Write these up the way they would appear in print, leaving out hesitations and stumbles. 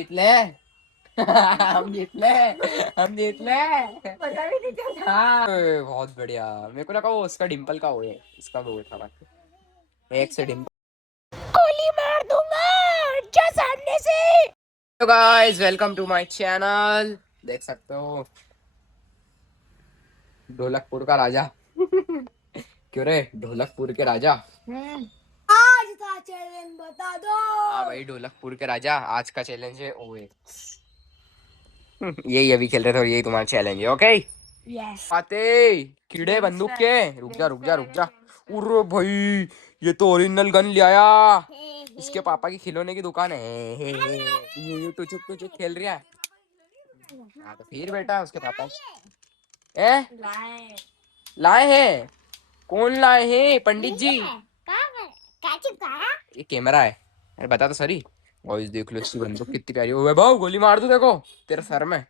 जीत ले। हम जीत ले। हम जीत ले। पता भी नहीं चला। हाँ बहुत बढ़िया। मेरे को लगा वो उसका डिंपल का हो है, इसका वो था बाकी एक से डिंपल गोली मार दूंगा क्या सामने से। तो guys welcome to my channel. देख सकते हो ढोलकपुर का राजा। क्यों रे ढोलकपुर के राजा। आज का चैलेंज बता दो। हाँ भाई ढोलकपुर के राजा आज का चैलेंज है ओए। यही अभी खेल रहे थे और यही तुम्हारा चैलेंज है ओके। यस आते कीड़े बंदूक के रुक जा रुक जा रुक जा। उर्र भाई ये तो ओरिजिनल गन ले आया। इसके पापा की खिलौने की दुकान है। ये टुचुक टुचुक खेल रहा है। हाँ तो फिर बेटा उसके पापा ए लाए हैं। कौन लाए हैं पंडित जी। ये कैमरा है। अरे बता तो सही। और देख लो इसकी बंदूक कितनी प्यारी है। भाऊ गोली मार दूं देखो तेरे सर में।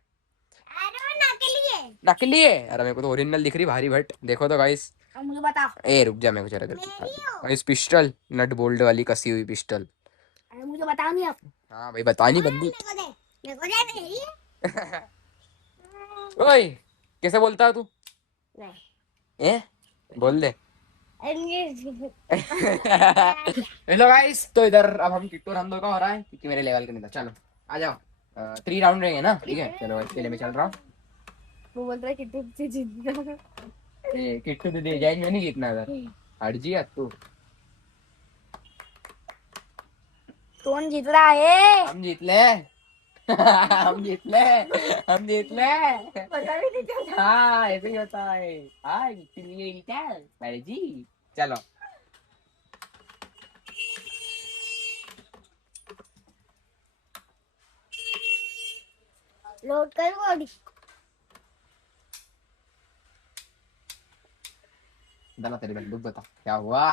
नकली है। अरे मेरे को तो ओरिजिनल दिख रही भारी भट देखो तो गाइस। मुझे बता। ए रुक जा मेरे को जरा देर गाइस पिस्टल नट बोल्ट वाली कसी हुई पिस्टल। मुझे बता नहीं अब। हाँ भाई बता नहीं बंदूक। ओए कैसे बोलता है तू ए बोल दे। हेलो गाइस तो इधर अब हम किट्टू रंदो का हो रहा है क्योंकि मेरे लेवल का नहीं था। चलो आ जाओ 3 राउंड रहेंगे ना ठीक है। चलो इसके लिए मैं चल रहा हूँ। वो बोल रहा है किट्टू से जीतना। किट्टू तो दे जाए मैं नहीं जीतना अगर हट जी तू। कौन जीत रहा है? हम जीत ले। हम जीत ले। हम जीत ले। पता भी नहीं चला। हाँ ऐसे ही होता है। हाँ इसीलिए चल मेरे जी चलो। लोड कर बॉडी। दाना तेरी बंदूक बता क्या हुआ।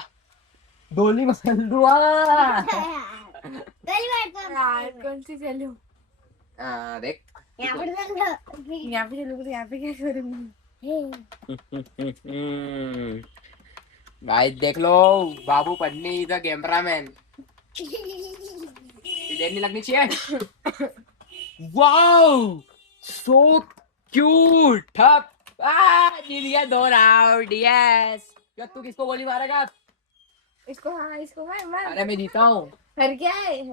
गोली मसल हुआ। पहली बार तो यार कौन सी चलो। देख यहाँ पर चलो। यहाँ पे चलो तो यहाँ पे क्या करूँगी? गाइस देख लो बाबू पन्नी द कैमरामैन। देर नहीं लगनी चाहिए। वाओ सो क्यूट ठप जीत गया 2 राउंड यस। क्या तू किसको गोली मारेगा। इसको हाँ इसको मार। अरे मैं जीता हूँ। हर क्या है?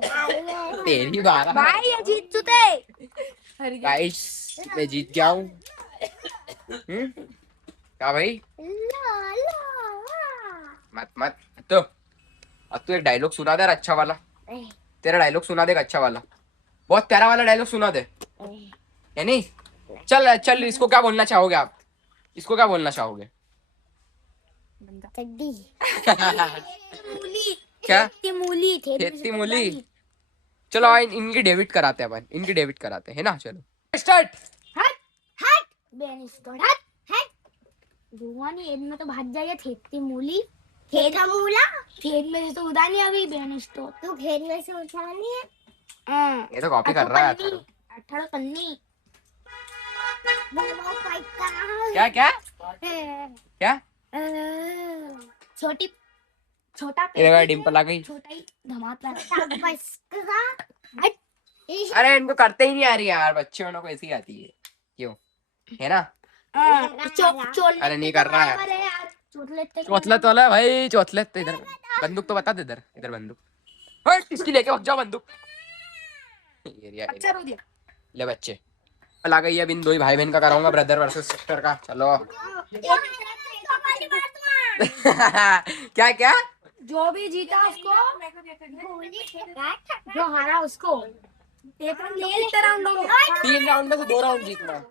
तेरी बात भाई ये जीत चुके। हर गया। गाइस मैं जीत गया हूँ। क्या भाई मत मत तो अब तू एक डायलॉग सुना दे यार अच्छा वाला। तेरा डायलॉग सुना देगा अच्छा वाला। बहुत प्यारा वाला डायलॉग सुना दे है नहीं। चल चल इसको क्या बोलना चाहोगे आप। इसको क्या बोलना चाहोगे। क्या मूली खेती मूली। चलो इनकी डेबिट कराते हैं अपन इनकी डेबिट कराते हैं ना। चलो स्टार्ट। हट हट बेनिस्टोड हट हट जुआनी एड में तो भाग जाएगा खेती मूली। खेता मूला खेत में से तो उड़ा नहीं अभी बेनिस्टोड तू खेत में से उठा नहीं है। ये तो कॉपी कर रहा है। 18 पन्नी। क्या क्या क्या छोटी छोटा डिंपल आ गई। छोटा ही धमाका बस। अरे इनको करते ही नहीं आ रही यार बच्चे को ऐसी आती है क्यों है ना। अरे नहीं कर रहा है। चौथलत वाला है भाई चौथलत तो इधर बंदूक तो बता दे इधर इधर बंदूक। हट इसकी लेके भाग जाओ बंदूक। ले बच्चे आ गई अब इन दो ही भाई बहन का कराऊंगा ब्रदर वर्सेस सिस्टर का। चलो क्या क्या जो भी जीता उसको जो हारा उसको एक राउंड ले ले। 3 राउंड में से 2 राउंड जीतना है।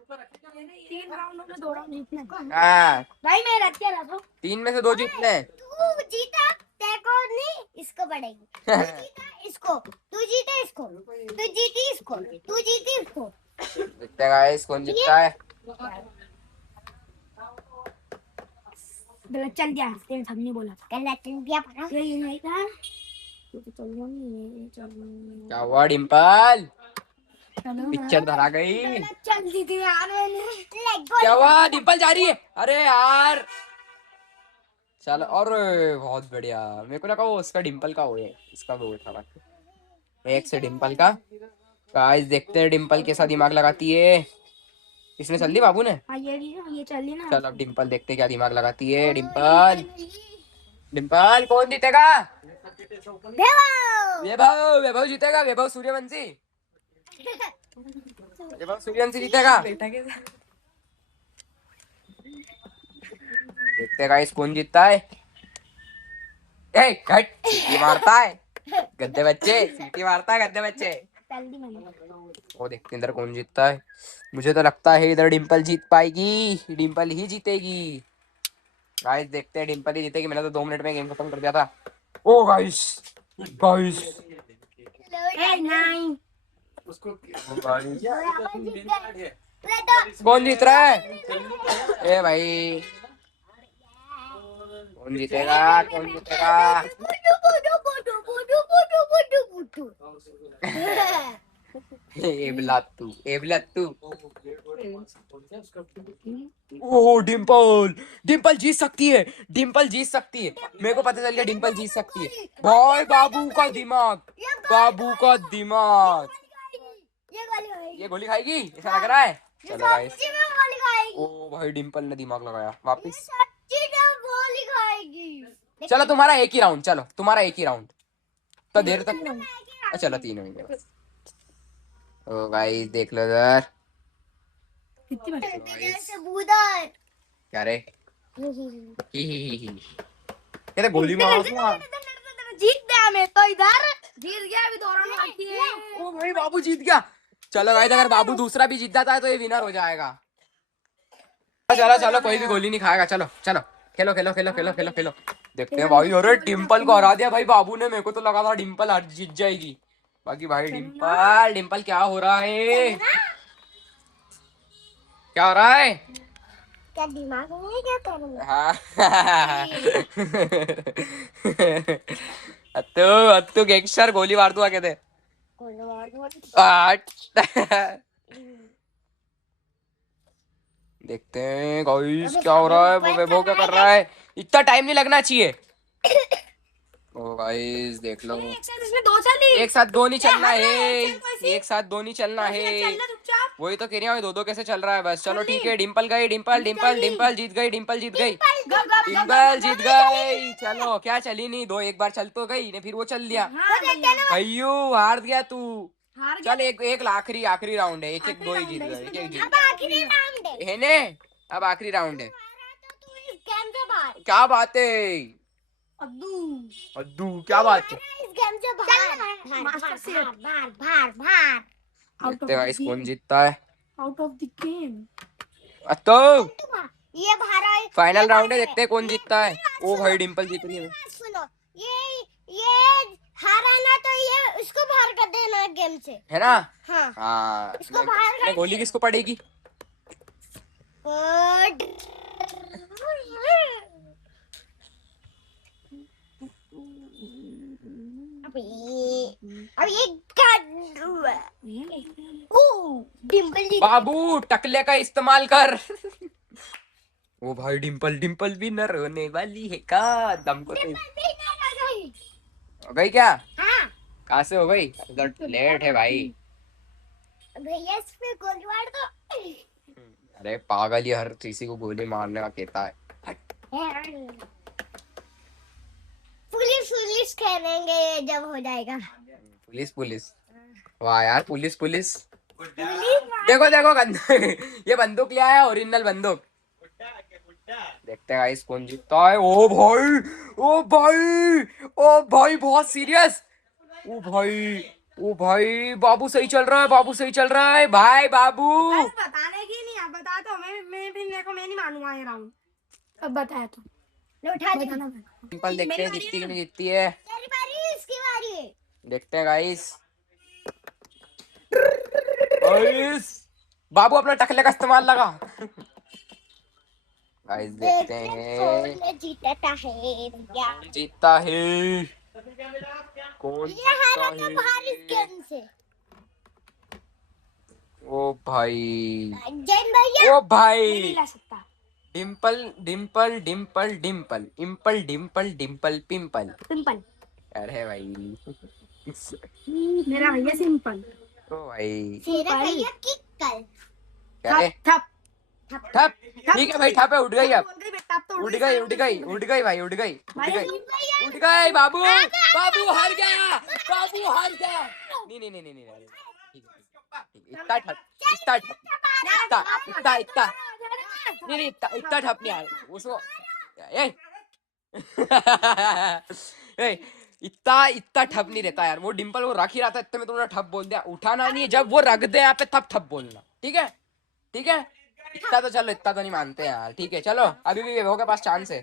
3 राउंडों में 2 राउंड जीतना है। हाँ भाई मैं रख के रखो 3 में से 2 जीतने हैं। तू जीता तेको नहीं इसको पड़ेगी। तू जीता इसको तू जीता इसको तू जीती इसको तू जीती इसको। देखते हैं गाइस कौन जीतता है। गलत चल गया तेरे सामने बोला गलत चल गया पता ये नहीं था तो चल नहीं चल। क्या हुआ डिंपल पिक्चर धरा गई। चल जीती यार क्या हुआ डिंपल जा रही है। अरे यार चलो और बहुत बढ़िया। मेरे को लगा वो उसका डिंपल का हो है इसका वो था बाकी एक से डिंपल का गाइस देखते हैं डिम्पल कैसा दिमाग लगाती है। इसने चल दी बाबू ने। हाँ ये चली ना। चल अब डिम्पल देखते हैं क्या दिमाग लगाती है। डिम्पल डिम्पल कौन जीतेगा? वैभव वैभव जीतेगा। वैभव सूर्यवंशी। वैभव सूर्यवंशी जीतेगा। देखते हैं गाइस कौन जीतता है। ए घट सीटी मारता है गद्दे बच्चे। सीटी मारता है गद्दे बच्चे। वो देखते हैं इधर कौन जीतता है। मुझे तो लगता है इधर डिम्पल जीत पाएगी। डिम्पल ही जीतेगी। गाइस देखते हैं डिम्पल ही जीतेगी। मैंने तो 2 मिनट में गेम खत्म कर दिया था। ओ गाइस गाइस कौन जीत रहा है? ए भाई कौन जीतेगा? कौन जीतेगा? एबलत्तू। ओ डिम्पल डिम्पल जीत सकती है। डिम्पल जीत सकती है। मेरे को पता चल गया डिम्पल जीत सकती है। भाई बाबू का दिमाग। बाबू का दिमाग। ये गोली खाएगी ऐसा लग रहा है। चलो गाइस। ओ भाई डिम्पल ने दिमाग लगाया वापिस। चलो तुम्हारा एक ही राउंड। चलो तुम्हारा एक ही राउंड। तो देर तक चलो 3 हो गए। ओ गाइस देख लो इधर। क्या रे? ये तो गोली मार दूंगा। जीत गया मैं तो इधर। जीत गया अभी दोनों बाकी है। ओ भाई बाबू जीत गया। चलो गाइस अगर बाबू दूसरा भी जीत जाता है तो ये विनर हो जाएगा। चलो चलो कोई भी गोली नहीं खाएगा। चलो चलो खेलो खेलो खेलो खेलो खेलो खेलो। देखते हैं भाई। अरे डिम्पल को हरा दिया भाई बाबू ने। मेरे को तो लगा था डिम्पल हार जीत जाएगी। बाकी भाई डिम्पल डिम्पल क्या हो रहा है? क्या हो रहा है? क्या दिमाग में है क्या करूँगा? हाँ अत्तू अत्तू गैंगस्टर गोली मार दूंगा कहते। देखते हैं गाइस क्या हो रहा है। वो वैभव क्या कर रहा है? इतना टाइम नहीं लगना चाहिए। ओ गाइस देख लो। एक साथ दो नहीं चलना है। एक साथ दो नहीं चलना है। वही तो कह रही हूँ दो दो कैसे चल रहा है बस। चलो ठीक है। डिम्पल गई। डिम्पल डिम्पल डिम्पल जीत गई। डिम्पल जीत गई। डिम्पल जीत गई। चलो क्या चली नहीं दो। एक बार चल तो गई ने फिर वो चल लिया। भैयू हार गया तू। चल एक एक आखिरी आखिरी राउंड है। एक एक दो ही जीत गए। एक एक जीत है ने। अब आखिरी राउंड है। क्या बात है अद्दू अद्दू? क्या बात है? इस गेम से बाहर देखते हैं गाइस कौन जीतता है। Out of the game. तो ये बाहर फाइनल राउंड है। देखते हैं कौन जीतता है। ओ भाई डिम्पल जीत रही है। सुनो ये हारा ना तो ये उसको बाहर कर देना गेम से है ना? हाँ हाँ इसको बाहर कर गोली किसको पड़ेगी? डिम्पल जी बाबू टकले का इस्तेमाल कर। ओ भाई डिम्पल डिम्पल विनर होने वाली है का? दम को तो हो गई क्या? हाँ कहाँ से हो गई? लेट है भाई। भैया इस पे गोली मार दो। अरे पागल, ये हर किसी को गोली मारने का कहता है। पुलिस पुलिस खेलेंगे जब हो जाएगा। Police police. वाह यार पुलिस पुलिस। देखो देखो ये बंदूक ले आया। ओरिजिनल बंदूक। देखते हैं गाइस कौन जीतता है। ओ भाई ओ भाई ओ भाई बहुत सीरियस। ओ भाई ओ भाई बाबू सही चल रहा है। बाबू सही चल रहा है भाई। बाबू बताने की नहीं। आप बता दो। मैं भी मेरे को मैं नहीं मानूंगा ये राउंड। अब बताया तो ले उठा दे। सिंपल देखते हैं जीतती कि नहीं जीतती है। तेरी बारी इसकी बारी है। देखते हैं गाइस। गाइस बाबू अपना टकले का इस्तेमाल लगा। गाइस देखते हैं जीतता है कौन। ये हारा तो बाहर इस गेम से। ओ भाई जैन भैया ओ भाई नहीं ला सकता। Dimple Dimple Dimple Dimple Imphal Dimple Dimple pimple simple. अरे भाई मेरा भैया सिंपल। ओ भाई तेरा भैया किक कर। क्या है? ठप ठप। ठीक है भाई, ठप है, उठ गई अब। तो उठ गई, उठ गई, उठ गई भाई, उठ गई, उठ गई, उठ गई। बाबू, बाबू हार गया, बाबू हार गया। नहीं नहीं नहीं नहीं नहीं नहीं, ठीक है, ठीक है। इतना ठप, इतना ठप, इतना इतना इतना नहीं नहीं, इतना इतना ठप नहीं आया उसको। ए ए, इतना इतना ठप नहीं रहता यार। वो डिंपल वो रख ही रहा था, इतने में तुमने ठप बोल दिया। उठाना नहीं है, जब वो रख दे यहाँ पे तब ठप बोलना, ठीक है? ठीक है, इतना तो चलो, इतना तो नहीं मानते यार। ठीक है चलो, अभी भी वैभव के पास चांस है,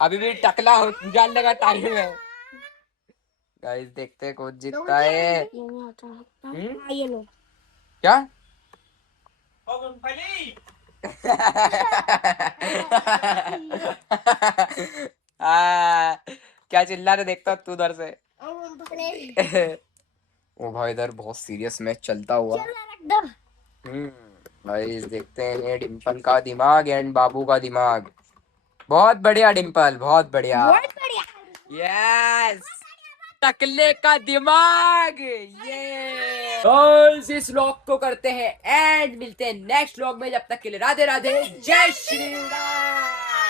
अभी भी टकला हो जानने का टाइम है। गाइस देखते हैं कौन जीतता है। ये लो। क्या? क्या चिल्ला रहे, देखता तू उधर से। ओ भाई, इधर बहुत सीरियस मैच चलता हुआ। भाई देखते हैं डिम्पल का दिमाग एंड बाबू का दिमाग। बहुत बढ़िया डिम्पल, बहुत बढ़िया। यस, टकले का दिमाग। ये बस इस व्लॉग को करते हैं एंड मिलते हैं नेक्स्ट व्लॉग में। जब तक के लिए राधे राधे, जय श्री राम।